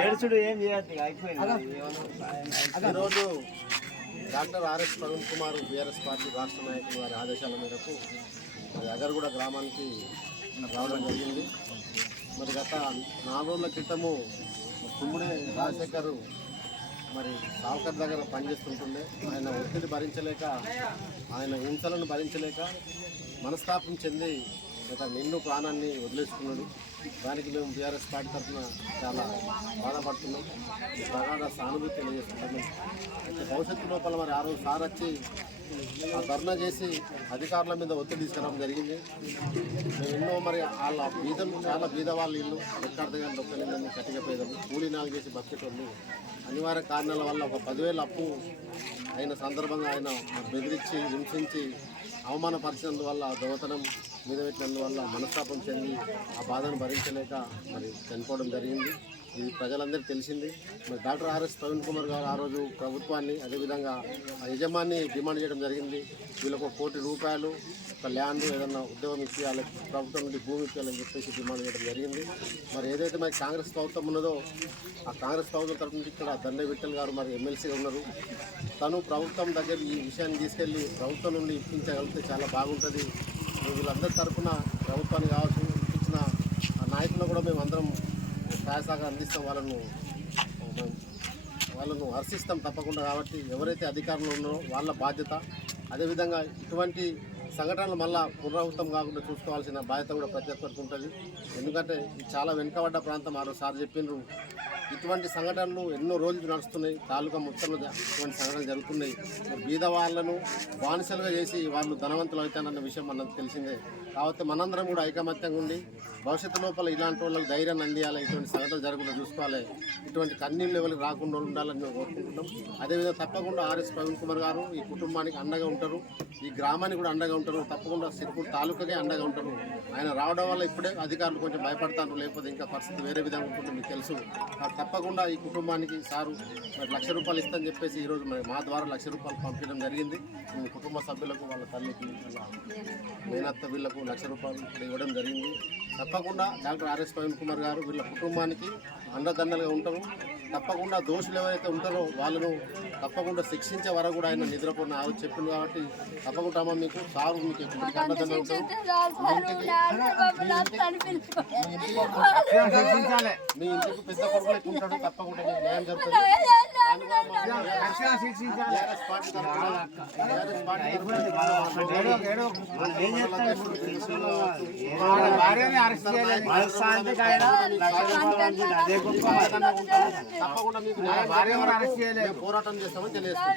ఏడుచుడు ఏం చేయద్దు అయిపోయింది. ఈరోజు doctor RS Praveen Kumar BRS party రాష్ట్ర నాయకులు వారి ఆదేశాల మేరకు మరి అగర్గూడ గ్రామానికి రావడం జరిగింది. మరి గత 4 రోజుల క్రితము తుమ్ముడే రాజశేఖర్ మరి సావుకర్ దగ్గర పనిచేస్తుంటుండే. ఆయన ఒత్తిడి భరించలేక, ఆయన హింసలను భరించలేక మనస్తాపం చెంది ఒక నిన్ను ప్రాణాన్ని వదిలేసుకున్నాడు. దానికి మేము బీఆర్ఎస్ పార్టీ తరఫున చాలా బాధపడుతున్నాం, ప్రగాఢ సానుభూతి తెలియజేస్తున్నాం. అయితే భవిష్యత్తు లోపల మరి ఆ రోజు సార్ వచ్చి ఆ ధర్నా చేసి అధికారుల మీద ఒత్తిడి తీసుకురావడం జరిగింది. మేము ఎన్నో మరి వాళ్ళ బీదలు చాలా బీద వాళ్ళ ఇల్లు ఎక్కడిగా డొక్కలేదని కట్టికపోయేదాము. కూలీ నాలు చేసి బతికేటోళ్ళు అనివార్య కారణాల వల్ల ఒక 10,000 అప్పు అయిన సందర్భంగా ఆయన బెదిరించి హింసించి అవమానపరిచినందువల్ల, దొంగతనం మీద పెట్టినందువల్ల మనస్తాపం చెంది ఆ బాధను భరించలేక మరి చనిపోవడం జరిగింది. ఇది ప్రజలందరికీ తెలిసింది. మరి డాక్టర్ ఆర్ఎస్ ప్రవీణ్ కుమార్ గారు ఆ రోజు ప్రభుత్వాన్ని, అదేవిధంగా ఆ యజమాని డిమాండ్ చేయడం జరిగింది. వీళ్ళకు 1 కోటి రూపాయలు ఒక ల్యాండ్ ఏదన్నా ఉద్యోగం ఇప్పించాలి, ప్రభుత్వం నుండి భూమి ఇప్పించాలని చెప్పేసి డిమాండ్ చేయడం జరిగింది. మరి ఏదైతే మరి కాంగ్రెస్ ప్రభుత్వం ఉన్నదో ఆ కాంగ్రెస్ ప్రభుత్వం తరఫు నుంచి ఇక్కడ దండే విఠల్ గారు మరి ఎమ్మెల్సీగా ఉన్నారు. తను ప్రభుత్వం దగ్గర ఈ విషయాన్ని తీసుకెళ్ళి ప్రభుత్వం నుండి ఇప్పించగలిగితే చాలా బాగుంటుంది. వీళ్ళందరి తరఫున ప్రభుత్వాన్ని కావచ్చు, ఇప్పించిన ఆ నాయకులను కూడా మేము అందరం సహాయసహకారం అందిస్తాం, వాళ్ళను హర్షిస్తాం తప్పకుండా. కాబట్టి ఎవరైతే అధికారంలో ఉన్నారో వాళ్ళ బాధ్యత. అదేవిధంగా ఇటువంటి సంఘటనలు మళ్ళా పునరావృతం కాకుండా చూసుకోవాల్సిన బాధ్యత కూడా ప్రతి ఒక్కరికి ఉంటుంది. ఎందుకంటే ఇది చాలా వెనుకబడ్డ ప్రాంతం. ఆ రోజు సార్ చెప్పిండ్రు, ఇటువంటి సంఘటనలు ఎన్నో రోజులు నడుస్తున్నాయి. తాలూకా మొత్తంలో ఇటువంటి సంఘటనలు జరుగుతున్నాయి. బీద వాళ్ళను బానిసలుగా చేసి వాళ్ళు ధనవంతులు అవుతానన్న విషయం మనకు తెలిసిందే. కాబట్టి మనందరం కూడా ఐకమత్యంగా ఉండి భవిష్యత్తు లోపల ఇలాంటి వాళ్ళకి ధైర్యాన్ని అందియాలి, ఇటువంటి సంఘటనలు జరగకుండా చూసుకోవాలి, ఇటువంటి కన్నీళ్ళు ఎవరికి రాకుండా ఉండాలని మేము కోరుకుంటున్నాం. అదేవిధంగా తప్పకుండా ఆర్ఎస్ ప్రవీణ్ కుమార్ గారు ఈ కుటుంబానికి అండగా ఉంటారు, ఈ గ్రామానికి కూడా అండగా ఉంటారు, తప్పకుండా సిరిపూర్ తాలూకాకే అండగా ఉంటారు. ఆయన రావడం వల్ల ఇప్పుడే అధికారులు కొంచెం భయపడతారు, లేకపోతే ఇంకా పరిస్థితి వేరే విధంగా ఉంటుంది మీకు తెలుసు. తప్పకుండా ఈ కుటుంబానికి సారు మరి ₹1,00,000 ఇస్తామని చెప్పేసి ఈరోజు మరి మా ద్వారా ₹1,00,000 పంపించడం జరిగింది. కుటుంబ సభ్యులకు, వాళ్ళ తల్లికి, వాళ్ళ మేనత్త వీళ్లకు ₹1,00,000 ఇవ్వడం జరిగింది. తప్పకుండా డాక్టర్ ఆర్ఎస్ ప్రవీణ్ కుమార్ గారు వీళ్ళ కుటుంబానికి అండదండలుగా ఉంటారు. తప్పకుండా దోషులు ఎవరైతే ఉంటారో వాళ్ళను తప్పకుండా శిక్షించే వరకు కూడా ఆయన నిద్రపోయిన ఆ రోజు చెప్పింది. కాబట్టి తప్పకుండా అమ్మ మీకు సారు మీకు ఎప్పటికీ అండదండలు ఉంటారు. మీ ఇంటికి పెద్ద కొడుకు ఉంటాడు, తప్పకుండా మీకు న్యాయం జరుగుతుంది. తప్పకుండా మీకు పోరాటం చేస్తామని తెలియజేస్తాం.